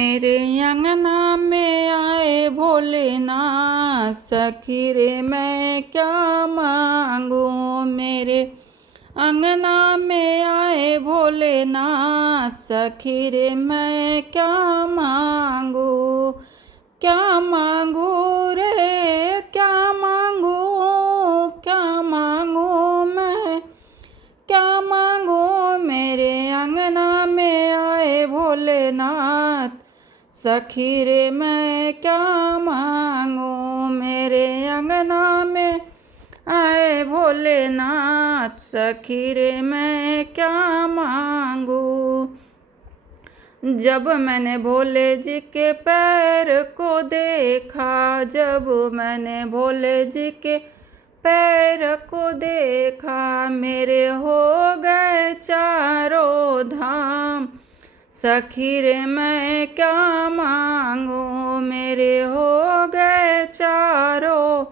मेरे अंगना में आए भोलेनाथ, सखी रे मैं क्या मांगू। मेरे अंगना में आए भोलेनाथ, सखी रे मैं क्या मांगू। क्या मांगू रे क्या मांगू, क्या मांगू मैं क्या मांगू। मेरे अंगना में आए भोलेनाथ, सखी रे मैं क्या मांगू। मेरे अंगना में आए भोलेनाथ, सखी रे मैं क्या मांगू। जब मैंने भोले जी के पैर को देखा, जब मैंने भोले जी के पैर को देखा, मेरे हो गए चारों धाम, सखी रे मैं क्या मांगू। मेरे हो गए चारों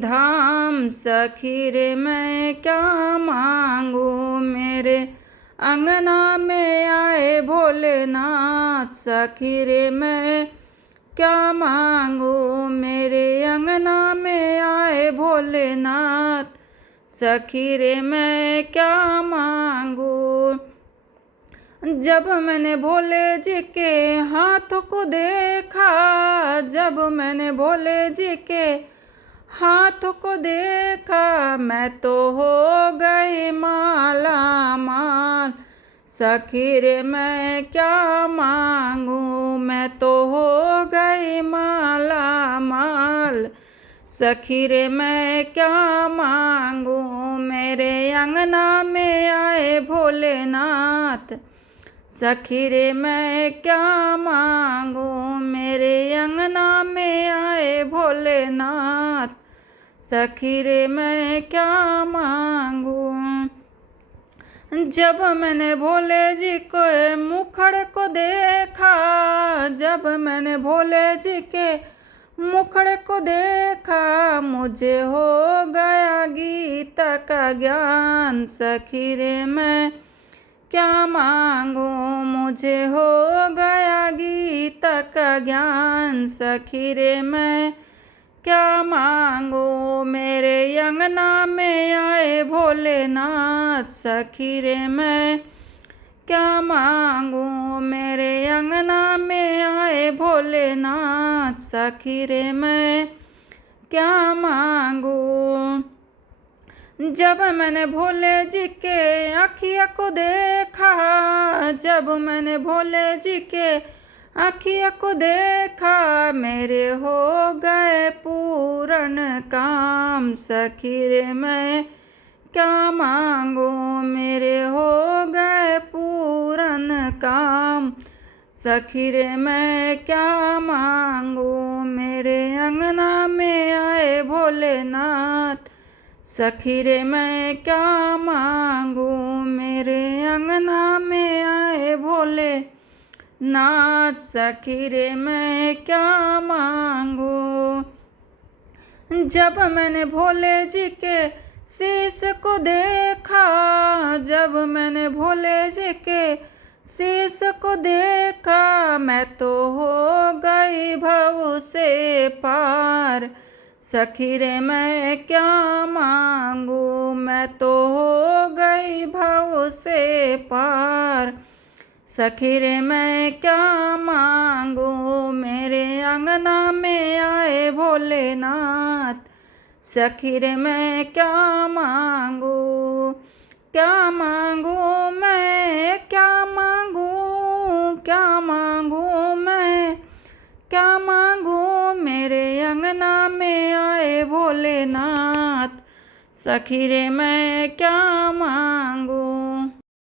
धाम, सखी रे मैं क्या मांगू। मेरे अंगना में आए भोलेनाथ, सखी रे मैं क्या मांगू। मेरे अंगना में आए भोलेनाथ, सखी रे मैं क्या मांगू। जब मैंने भोले जी के हाथ को देखा, जब मैंने भोले जी के हाथ को देखा, मैं तो हो गई माला माल, सखी रे मैं क्या मांगू। मैं तो हो गई माला माल, सखी रे मैं क्या मांगू। मेरे अंगना में आए भोलेनाथ, सखी रे मैं क्या मांगू। मेरे अंगना में आए भोलेनाथ, सखी रे मैं क्या मांगू। जब मैंने भोले जी के मुखड़ को देखा, जब मैंने भोले जी के मुखड़ को देखा, मुझे हो गया गीता का ज्ञान, सखी रे मैं क्या मांगू। मुझे हो गया गीता का ज्ञान, सखी रे मैं क्या मांगू। मेरे अंगना में आए भोलेनाथ, सखी रे मैं क्या मांगू। मेरे अंगना में आए भोलेनाथ, सखी रे मैं क्या मांगू। जब मैंने भोले जी के अखिया को देखा, जब मैंने भोले जी के अखिया को देखा, मेरे हो गए पूर्ण काम, सखी रे मैं क्या मांगू। मेरे हो गए पूर्ण काम, सखी रे मैं क्या मांगू। मेरे अंगना में आए भोलेनाथ, सखी रे मैं क्या मांगू। मेरे अंगना में आए भोले नाथ, सखी रे मैं क्या मांगू। जब मैंने भोले जी के शीश को देखा, जब मैंने भोले जी के शीश को देखा, मैं तो हो गई भव से पार, सखी रे मैं क्या मांगू। मैं तो हो गई भव से पार, सखी रे मैं क्या मांगू। मेरे अंगना में आए भोलेनाथ, सखी रे मैं क्या मांगू। क्या मांगू मैं क्या मांगू, क्या मांगू मैं क्या मांगू। मेरे अंगना में आए भोलेनाथ, सखी रे मैं क्या मांगू।